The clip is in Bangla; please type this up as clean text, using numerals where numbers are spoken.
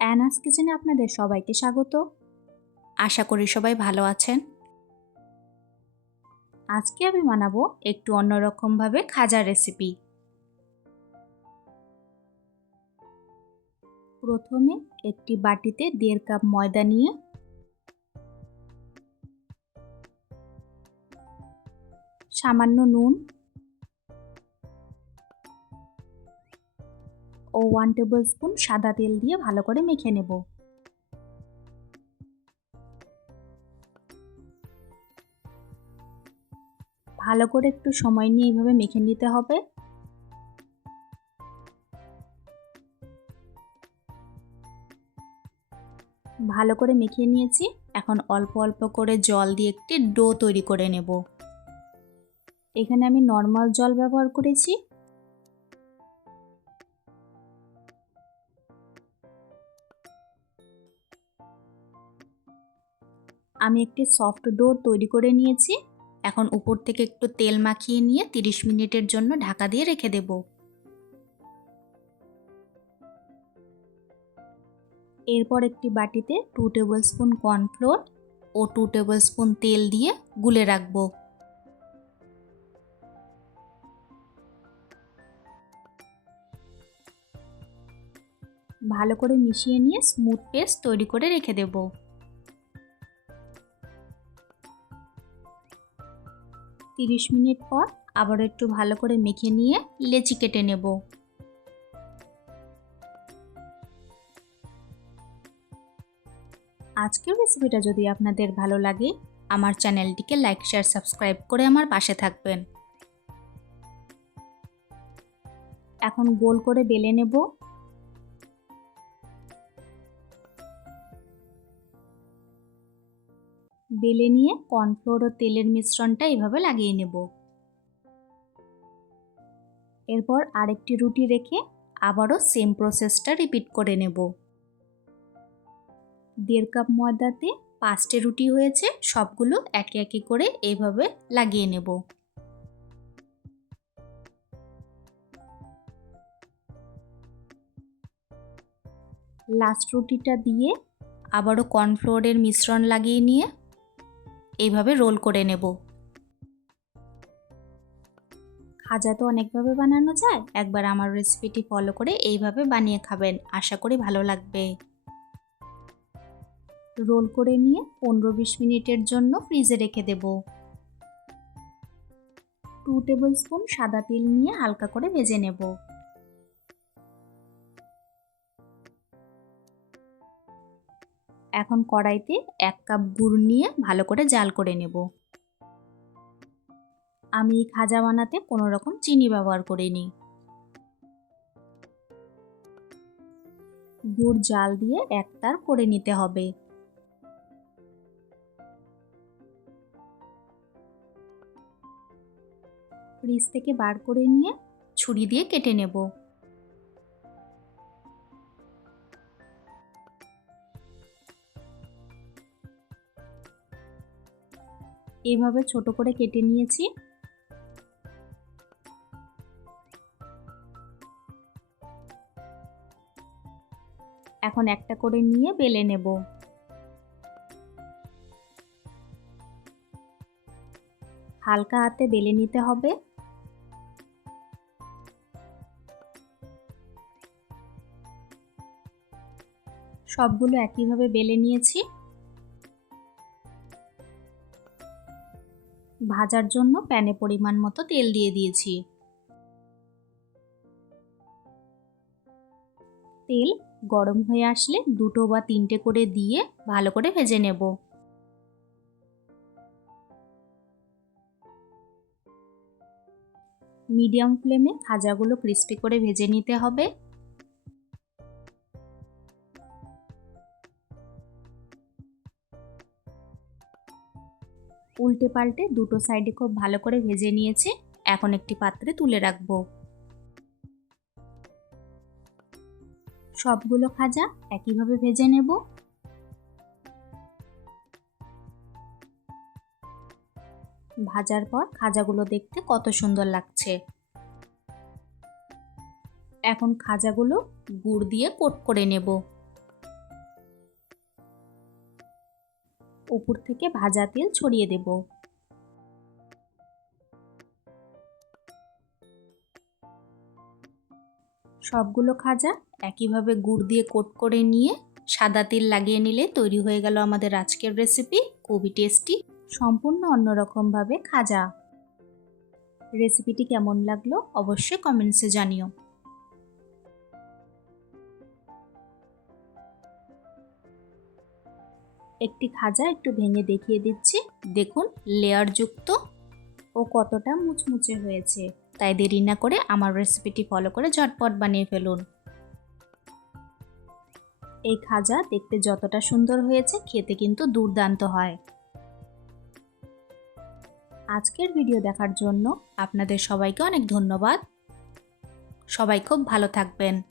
অ্যানাস কিচেনে আপনাদের সবাইকে স্বাগত। আশা করি সবাই ভালো আছেন। আজকে আমি বানাবো একটু অন্যরকমভাবে খাজার রেসিপি। প্রথমে একটি বাটিতে 1.5 কাপ ময়দা নিয়ে সামান্য নুন ও 1 টেবিল স্পুন সাদা তেল দিয়ে ভালো করে মেখে নেব। ভালো করে একটু সময় নিয়ে এইভাবে মেখে নিতে হবে। ভালো করে মেখে নিয়েছি। এখন অল্প অল্প করে জল দিয়ে একটি ডো তৈরি করে নেব। এখানে আমি নর্মাল জল ব্যবহার করেছি। আমি একটি সফট ডো তৈরি করে নিয়েছি। এখন উপর থেকে একটু তেল মাখিয়ে নিয়ে 30 মিনিটের জন্য ঢাকা দিয়ে রেখে দেব। এরপর একটি বাটিতে 2 টেবিল স্পুন কর্নফ্লোর ও 2 টেবিল স্পুন তেল দিয়ে গুলে রাখবো। ভালো করে মিশিয়ে নিয়ে স্মুথ পেস্ট তৈরি করে রেখে দেব। তিরিশ মিনিট পর আবার একটু ভালো করে মেখে নিয়ে লেচি কেটে নেব। আজকের রেসিপিটা যদি আপনাদের ভালো লাগে আমার চ্যানেলটিকে লাইক শেয়ার সাবস্ক্রাইব করে আমার পাশে থাকবেন। এখন গোল করে বেলে নেব। বেলে নিয়ে কর্নফ্লোর ও তেলের মিশ্রণটা এভাবে লাগিয়ে নেব। এরপর আরেকটি রুটি রেখে আবারও সেম প্রসেসটা রিপিট করে নেব। 1.5 কাপ ময়দাতে 5টি রুটি হয়েছে। সবগুলো একে একে করে এইভাবে লাগিয়ে নেব। লাস্ট রুটিটা দিয়ে আবারও কর্নফ্লোরের মিশ্রণ লাগিয়ে নিয়ে এইভাবে রোল করে নেব। খাজা তো অনেকভাবে বানানো যায়, একবার আমার রেসিপিটি ফলো করে এইভাবে বানিয়ে খাবেন, আশা করি ভালো লাগবে। রোল করে নিয়ে 15-20 মিনিটের জন্য ফ্রিজে রেখে দেব। 2 টেবিল স্পুন সাদা তেল নিয়ে হালকা করে ভেজে নেব। এখন কড়াইতে 1 কাপ গুড় নিয়ে ভালো করে জাল করে নেব। আমি এই খাজা বানাতে কোনো রকম চিনি ব্যবহার করিনি। গুড় জাল দিয়ে একতার করে নিতে হবে। ফ্রিজ থেকে বার করে নিয়ে ছুরি দিয়ে কেটে নেব। এভাবে ছোট করে কেটে নিয়েছি। এখন একটা করে নিয়ে বেলে নেব। হালকা হাতে বেলে নিতে হবে। সবগুলো একইভাবে বেলে নিয়েছি। ভাজার জন্য প্যানে পরিমাণ মতো তেল দিয়ে দিয়েছি। তেল গরম হয়ে আসলে 2 বা 3টে করে দিয়ে ভালো করে ভেজে নেব। মিডিয়াম ফ্লেমে ভাজাগুলো ক্রিস্পি করে ভেজে নিতে হবে। উল্টে পাল্টে দুটো সাইডে খুব ভালো করে ভেজে নিয়েছি। এখন একটি পাত্রে তুলে রাখবো। সবগুলো খাজা একইভাবে ভেজে নেব। ভাজার পর খাজাগুলো দেখতে কত সুন্দর লাগছে। এখন খাজাগুলো গুড় দিয়ে কোট করে নেব। উপর থেকে ভাজা তেল ছড়িয়ে দেব। সবগুলো খাজা একইভাবে গুড় দিয়ে কোট করে নিয়ে সাদা তেল লাগিয়ে নিলে তৈরি হয়ে গেল আমাদের আজকের রেসিপি। খুবই টেস্টি, সম্পূর্ণ অন্যরকমভাবে খাজা। রেসিপিটি কেমন লাগলো অবশ্যই কমেন্টসে জানিও। একটি খাজা একটু ভেঙে দেখিয়ে দিচ্ছি, দেখুন লেয়ারযুক্ত ও কতটা মুচমুচে হয়েছে। তাই দেরি না করে আমার রেসিপিটি ফলো করে ঝটপট বানিয়ে ফেলুন। এই খাজা দেখতে যতটা সুন্দর হয়েছে খেতে কিন্তু দুর্দান্ত হয়। আজকের ভিডিও দেখার জন্য আপনাদের সবাইকে অনেক ধন্যবাদ। সবাই খুব ভালো থাকবেন।